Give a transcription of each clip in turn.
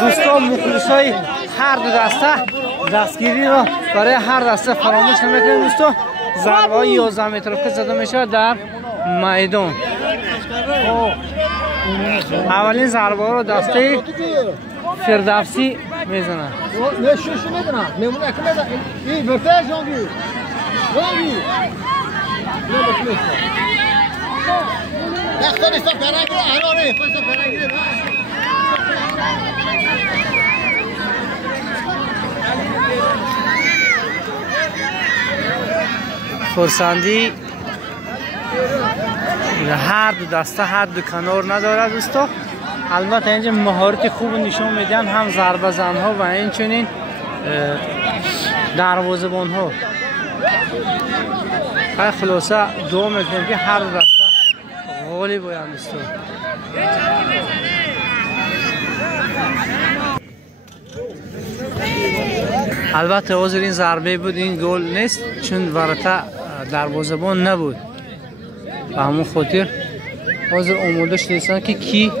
دوستان مخلصای هر دو دسته دستگیری را برای هر دسته فراموش نمیکنید دوستان. ضربه های 11 متر که زده میشه در میدان. اولین ضربه را دسته فردوسی میزنه. خورسندی هر دو دسته هر دو کنار نداره دوستا. البته اینجا مهارت خوب نشون میدن هم ضربه زنها و اینچنین دروازه‌بان ها. خلاصه دو میکنیم که هر دو دسته غالب باید دوستا. البته حاضر این ضربه بود، این گل نیست چون ورته دروازه‌بان نبود. به همون خاطر حاضر آماده شده که کی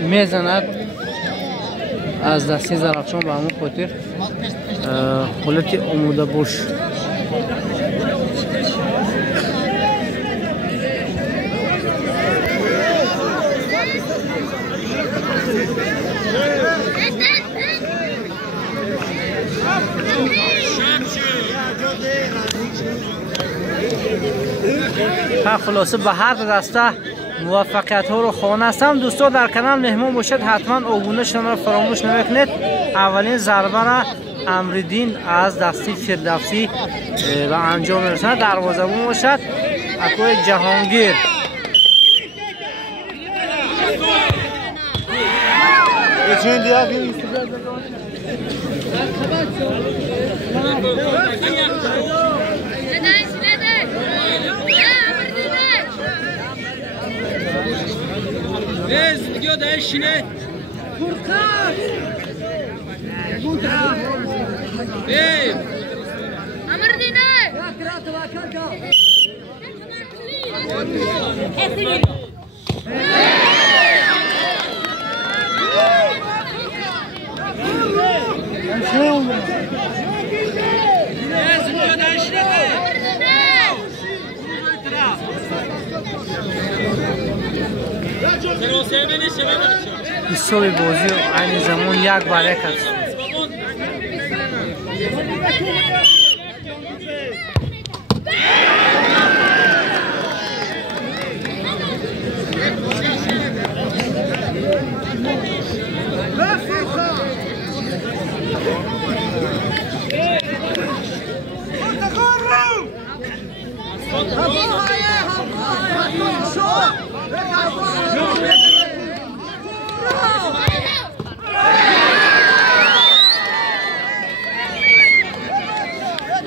میزند از دسته زرافشان. به همون خاطر حالت آماده باش. خلاصه به هر دسته موفقیت ها رو خوانه هستم. دوستان در کانال مهمون باشید، حتما آبونه شدن را فراموش نکنید. اولین ضربه را امردین از دسته فردوسی به انجام میرساند. دروازه‌بان باشد اکوی جهانگیر. Video da işine. Furkan. Hey. Amardine. حسابی بازی این زمان یک بر یک است.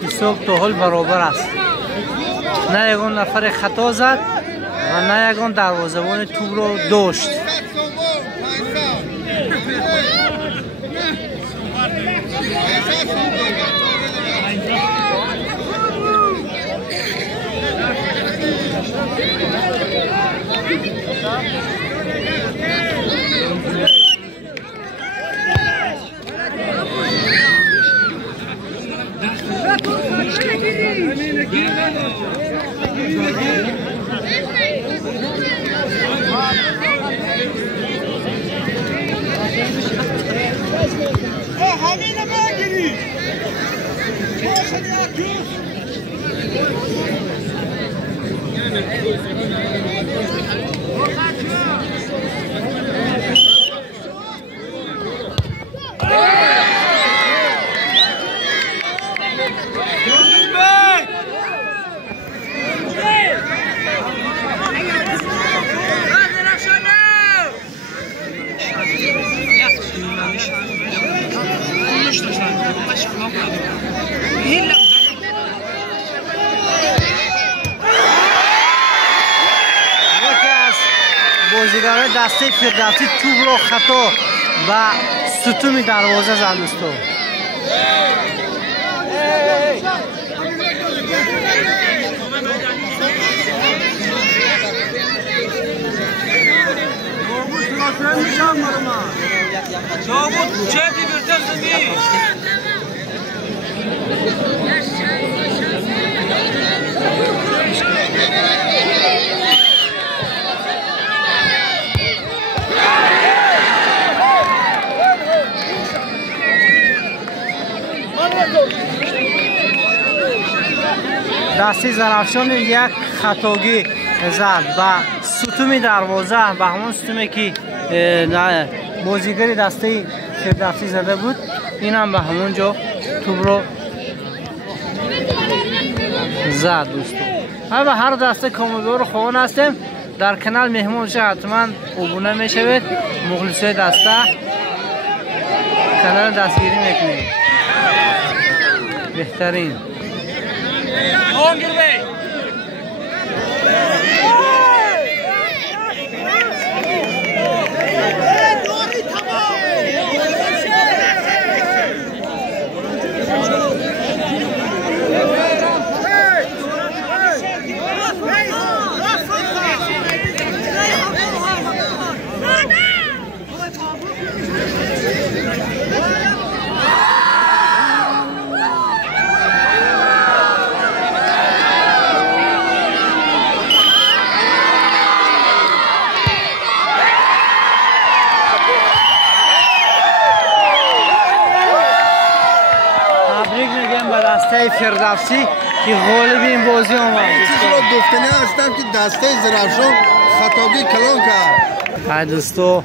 حساب تا حال برابر است. نه یگان نفر خطا زد و نه یگان دروازه‌بان توپ رو داشت. بازیگرای دسته فردوسی توپ را خطا و ستون دروازه زد دوستان. دستی زرافشان یک خطاگی زد و ستوم دروازه به همون ستومی که بازیگری دسته فردوسی زده بود، این هم به همون جا توپ رو زد دوستو. به هر دسته کامیابی رو خواهان هستیم. در کانال مهمون شد حتما ابونه میشوید. مخلصای دسته کانال دستگیری میکنید. بهترین دسته فردوسی که غالب این بازی آمد. چرا گفتنی هستم که دسته زرافشان خطاگی کلان کرد. های دوستو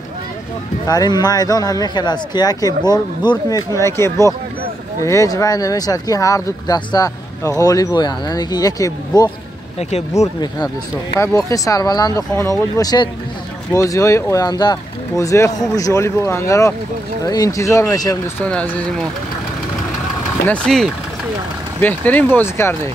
در این میدان هم میخیل است که یکی برد میکنه یکی باخت. هیچ وقت نمیشد که هر دو دسته غالب باشند، یعنی که یکی باخت یکی برد میکنه دوستو. باقی سربلند و خانواده باشید. بازی های آینده، بازی های خوب و جالب آینده را انتظار میشیم دوستان عزیز ما. نصیب بهترین بازی کرده.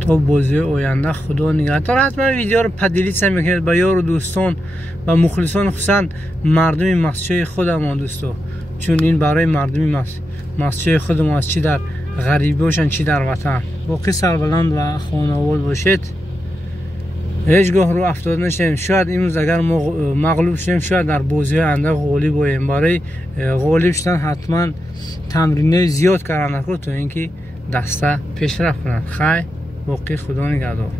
تا بازی آینده خدا نگهدار. حتما ویدیو رو پدیلیت میکنید با یار و دوستان و مخلصان، خصوصا مردم مسجد خودمان دوستو، چون این برای مردم مسجد خودمان است، چی در غریبی باشن چی در وطن. باقی سربلند و خانواده باشید. هیچگاه رو افتاد نشیم. شاید امروز اگر مغلوب شدیم شاید در بازی آینده غالب باشیم. برای غالب شدن حتما تمرین زیاد کردن تا اینکه دسته پیشرفت کنند. خیر باقی خدا نگهدار.